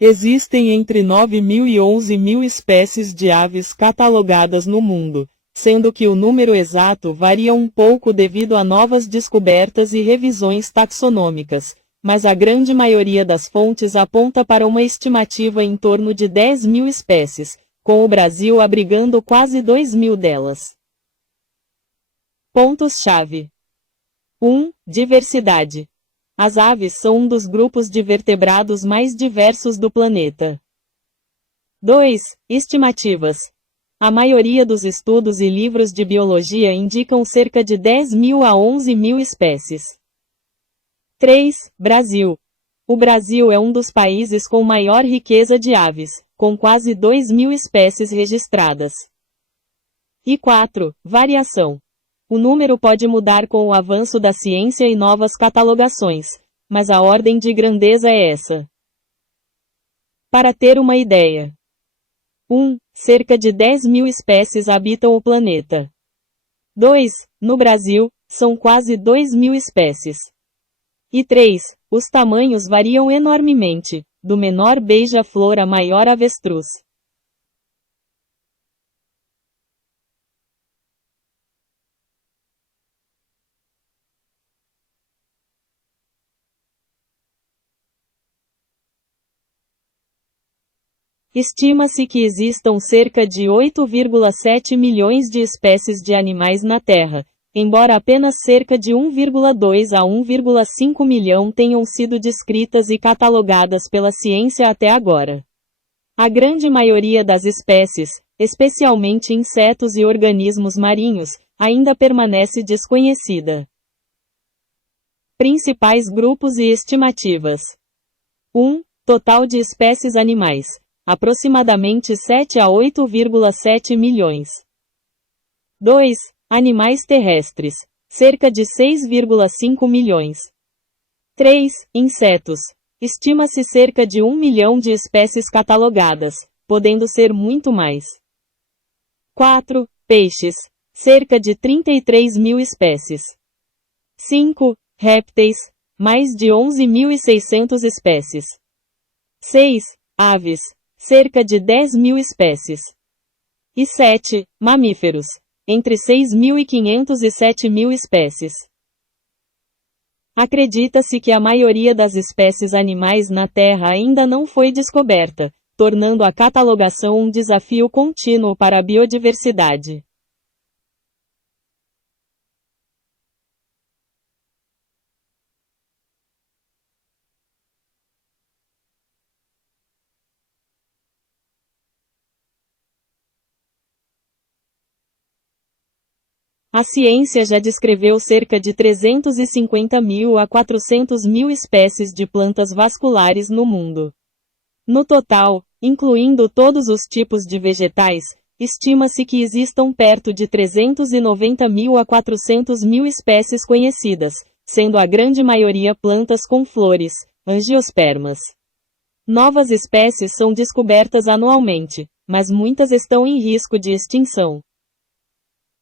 Existem entre 9.000 e 11.000 espécies de aves catalogadas no mundo, sendo que o número exato varia um pouco devido a novas descobertas e revisões taxonômicas, mas a grande maioria das fontes aponta para uma estimativa em torno de 10.000 espécies, com o Brasil abrigando quase 2.000 delas. Pontos-chave. 1. Diversidade. As aves são um dos grupos de vertebrados mais diversos do planeta. 2. Estimativas. A maioria dos estudos e livros de biologia indicam cerca de 10.000 a 11.000 espécies. 3. Brasil. O Brasil é um dos países com maior riqueza de aves, com quase 2.000 espécies registradas. E 4. Variação. O número pode mudar com o avanço da ciência e novas catalogações, mas a ordem de grandeza é essa. Para ter uma ideia. 1. Cerca de 10.000 espécies habitam o planeta. 2. No Brasil, são quase 2.000 espécies. E 3. Os tamanhos variam enormemente, do menor beija-flor à maior avestruz. Estima-se que existam cerca de 8,7 milhões de espécies de animais na Terra, embora apenas cerca de 1,2 a 1,5 milhão tenham sido descritas e catalogadas pela ciência até agora. A grande maioria das espécies, especialmente insetos e organismos marinhos, ainda permanece desconhecida. Principais grupos e estimativas. 1. Total de espécies animais. Aproximadamente 7 a 8,7 milhões. 2. Animais terrestres. Cerca de 6,5 milhões. 3. Insetos. Estima-se cerca de 1 milhão de espécies catalogadas, podendo ser muito mais. 4. Peixes. Cerca de 33.000 espécies. 5. Répteis. Mais de 11.600 espécies. 6. Aves. Cerca de 10.000 espécies. E 7. Mamíferos. Entre 6.500 e 7.000 espécies. Acredita-se que a maioria das espécies animais na Terra ainda não foi descoberta, tornando a catalogação um desafio contínuo para a biodiversidade. A ciência já descreveu cerca de 350.000 a 400.000 espécies de plantas vasculares no mundo. No total, incluindo todos os tipos de vegetais, estima-se que existam perto de 390.000 a 400.000 espécies conhecidas, sendo a grande maioria plantas com flores, angiospermas. Novas espécies são descobertas anualmente, mas muitas estão em risco de extinção.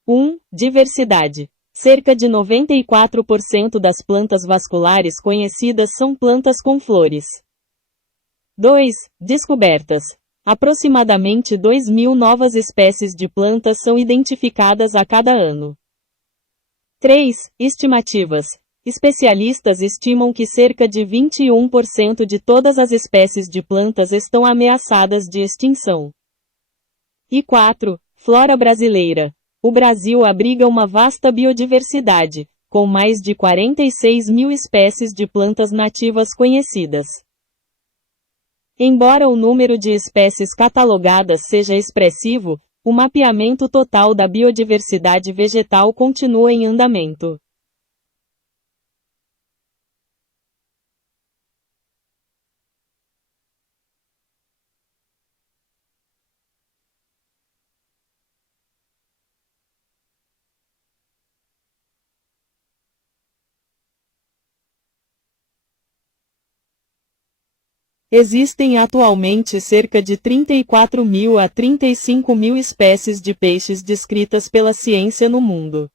1. Diversidade. Cerca de 94% das plantas vasculares conhecidas são plantas com flores. 2. Descobertas. Aproximadamente 2.000 novas espécies de plantas são identificadas a cada ano. 3. Estimativas. Especialistas estimam que cerca de 21% de todas as espécies de plantas estão ameaçadas de extinção. E 4. Flora brasileira. O Brasil abriga uma vasta biodiversidade, com mais de 46.000 espécies de plantas nativas conhecidas. Embora o número de espécies catalogadas seja expressivo, o mapeamento total da biodiversidade vegetal continua em andamento. Existem atualmente cerca de 34.000 a 35.000 espécies de peixes descritas pela ciência no mundo.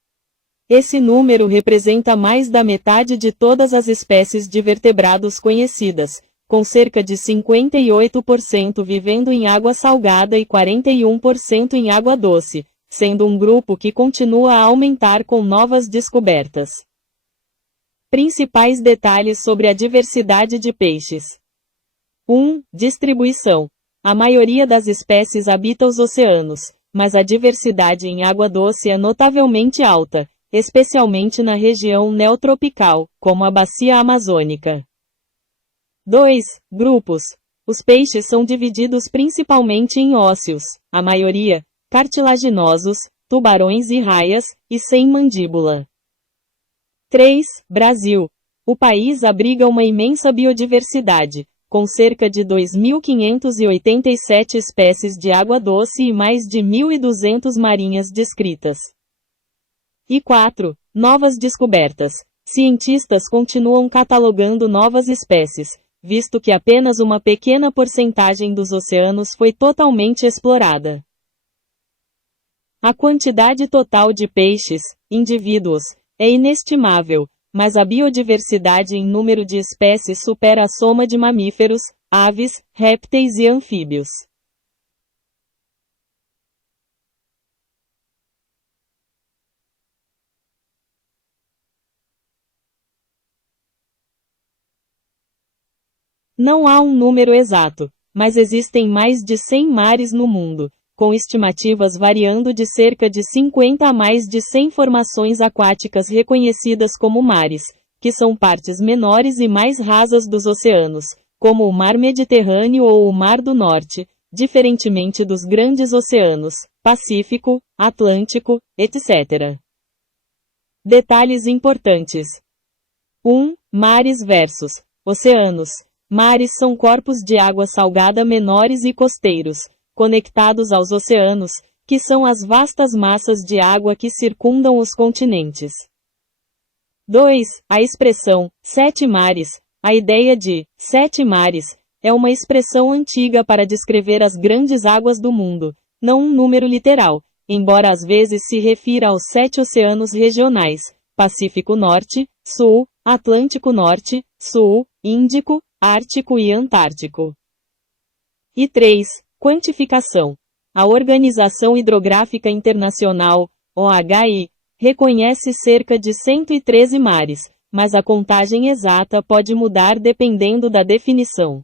Esse número representa mais da metade de todas as espécies de vertebrados conhecidas, com cerca de 58% vivendo em água salgada e 41% em água doce, sendo um grupo que continua a aumentar com novas descobertas. Principais detalhes sobre a diversidade de peixes. 1. Distribuição. A maioria das espécies habita os oceanos, mas a diversidade em água doce é notavelmente alta, especialmente na região neotropical, como a bacia amazônica. 2. Grupos. Os peixes são divididos principalmente em ósseos, a maioria, cartilaginosos, tubarões e raias, e sem mandíbula. 3. Brasil. O país abriga uma imensa biodiversidade, com cerca de 2.587 espécies de água doce e mais de 1.200 marinhas descritas. E 4. Novas descobertas. Cientistas continuam catalogando novas espécies, visto que apenas uma pequena porcentagem dos oceanos foi totalmente explorada. A quantidade total de peixes, indivíduos, é inestimável, mas a biodiversidade em número de espécies supera a soma de mamíferos, aves, répteis e anfíbios. Não há um número exato, mas existem mais de 100 mares no mundo, com estimativas variando de cerca de 50 a mais de 100 formações aquáticas reconhecidas como mares, que são partes menores e mais rasas dos oceanos, como o Mar Mediterrâneo ou o Mar do Norte, diferentemente dos grandes oceanos, Pacífico, Atlântico, etc. Detalhes importantes. 1. Mares versus oceanos. Mares são corpos de água salgada menores e costeiros, conectados aos oceanos, que são as vastas massas de água que circundam os continentes. 2. A expressão, sete mares. A ideia de, sete mares, é uma expressão antiga para descrever as grandes águas do mundo, não um número literal, embora às vezes se refira aos 7 oceanos regionais, Pacífico Norte, Sul, Atlântico Norte, Sul, Índico, Ártico e Antártico. E 3. Quantificação. A Organização Hidrográfica Internacional, OHI, reconhece cerca de 113 mares, mas a contagem exata pode mudar dependendo da definição.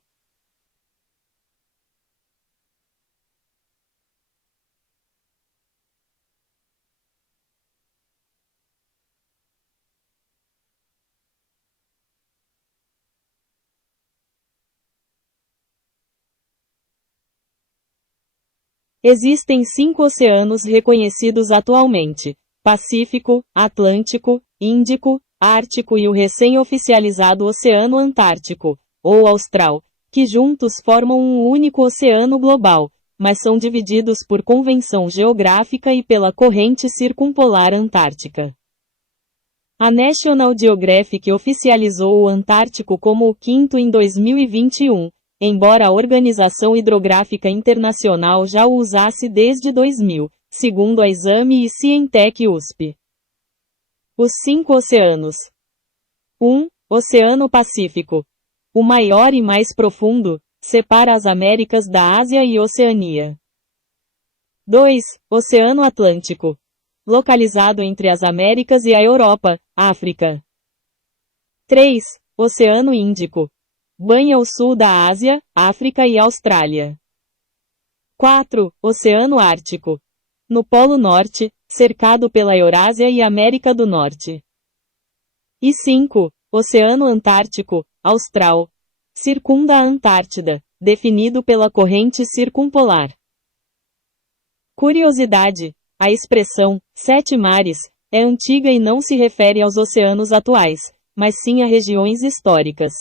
Existem 5 oceanos reconhecidos atualmente: Pacífico, Atlântico, Índico, Ártico e o recém-oficializado Oceano Antártico, ou Austral, que juntos formam um único oceano global, mas são divididos por convenção geográfica e pela corrente circumpolar antártica. A National Geographic oficializou o Antártico como o quinto em 2021, embora a Organização Hidrográfica Internacional já o usasse desde 2000, segundo a Exame e Cientec USP. Os 5 oceanos. 1. Oceano Pacífico. O maior e mais profundo, separa as Américas da Ásia e Oceania. 2. Oceano Atlântico. Localizado entre as Américas e a Europa, África. 3. Oceano Índico. Banha o sul da Ásia, África e Austrália. 4. Oceano Ártico. No Polo Norte, cercado pela Eurásia e América do Norte. E 5. Oceano Antártico, Austral. Circunda a Antártida, definido pela corrente circumpolar. Curiosidade: a expressão, sete mares, é antiga e não se refere aos oceanos atuais, mas sim a regiões históricas.